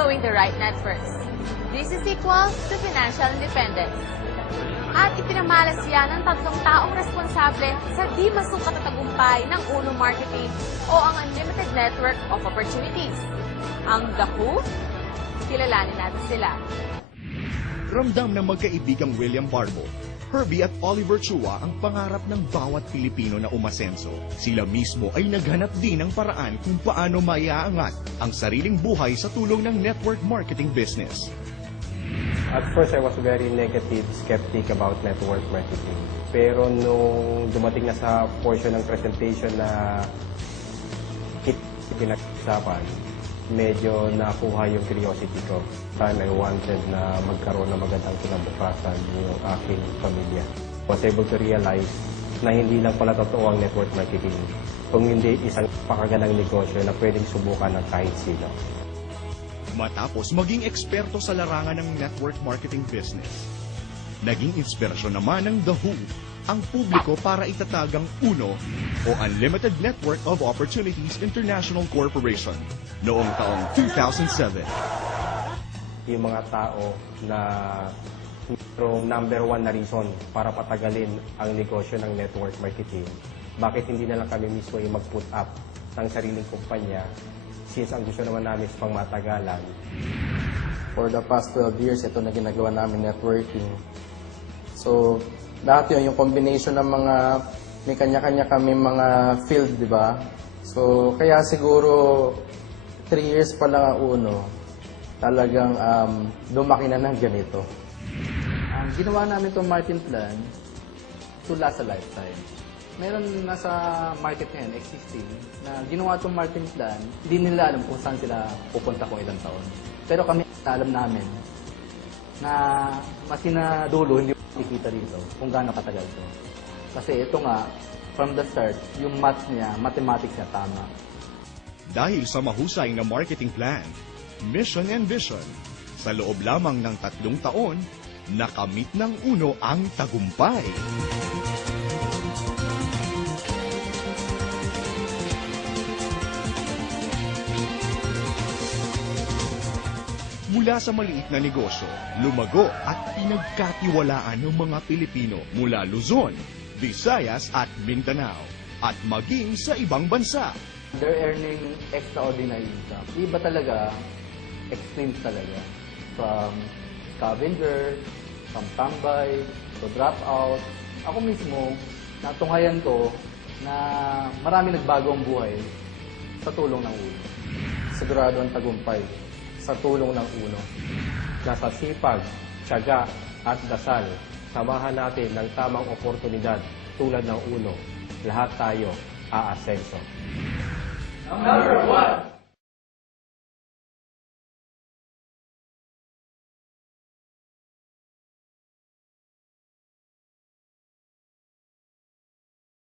knowing the right net first. This is equal to financial independence. At ipinamalas yan ng tatlong taong responsable sa di masukat na tagumpay ng Uno Marketing o ang Unlimited Network of Opportunities. Ang The Who, kilalanin natin sila. Ramdam ng magkaibigang William Barbo, Herbie at Oliver Chua ang pangarap ng bawat Pilipino na umasenso. Sila mismo ay naghanap din ng paraan kung paano maiaangat ang sariling buhay sa tulong ng network marketing business. At first, I was very negative, skeptic about network marketing. Pero nung dumating na sa portion ng presentation na pinag-usapan, medyo nakuha yung curiosity ko. I wanted na magkaroon ng magandang kinabukasan yung aking pamilya. I was able to realize na hindi lang pala totoo ang network marketing, kung hindi isang pakagandang negosyo na pwedeng subukan ng kahit sino. Matapos maging eksperto sa larangan ng network marketing business, naging inspirasyon naman ng The Who ang publiko para itatag ang UNO o Unlimited Network of Opportunities International Corporation noong taong 2007. Yung mga tao na number one na reason para patagalin ang negosyo ng network marketing, bakit hindi na lang kami mismo yung mag-put up ng sariling kumpanya since ang gusto naman namin sa pangmatagalan. For the past 12 years, ito na ginagawa namin networking. So, dati yung combination ng mga, may kanya-kanya kami mga field, di ba? So, kaya siguro 3 years pa lang ang Uno, talagang lumaki na ng ganito. Ginawa namin itong marketing plan to last a lifetime. Meron nasa market ngayon, existing, na ginawa itong marketing plan, hindi nila alam kung saan sila pupunta kung ilang taon. Pero kami, alam namin na masina dulo, hindi makikita dito kung gaano katagal ito. Kasi ito nga, from the start, yung maths niya, mathematics niya tama. Dahil sa mahusay na marketing plan, mission and vision, sa loob lamang ng 3 taon, nakamit ng Uno ang tagumpay. Mula sa maliit na negosyo, lumago at pinagkatiwalaan ng mga Pilipino mula Luzon, Visayas at Mindanao at maging sa ibang bansa. They're earning extraordinary income. Iba talaga, extreme talaga. From scavenger, from tambay, to drop out. Ako mismo, natunghayan ko na marami nagbago ang buhay sa tulong ng Uno. Sigurado ang tagumpay sa tulong ng Uno. Nasa sipag, tiyaga at dasal, samahan natin ng tamang oportunidad tulad ng Uno. Lahat tayo aasenso. Number 1.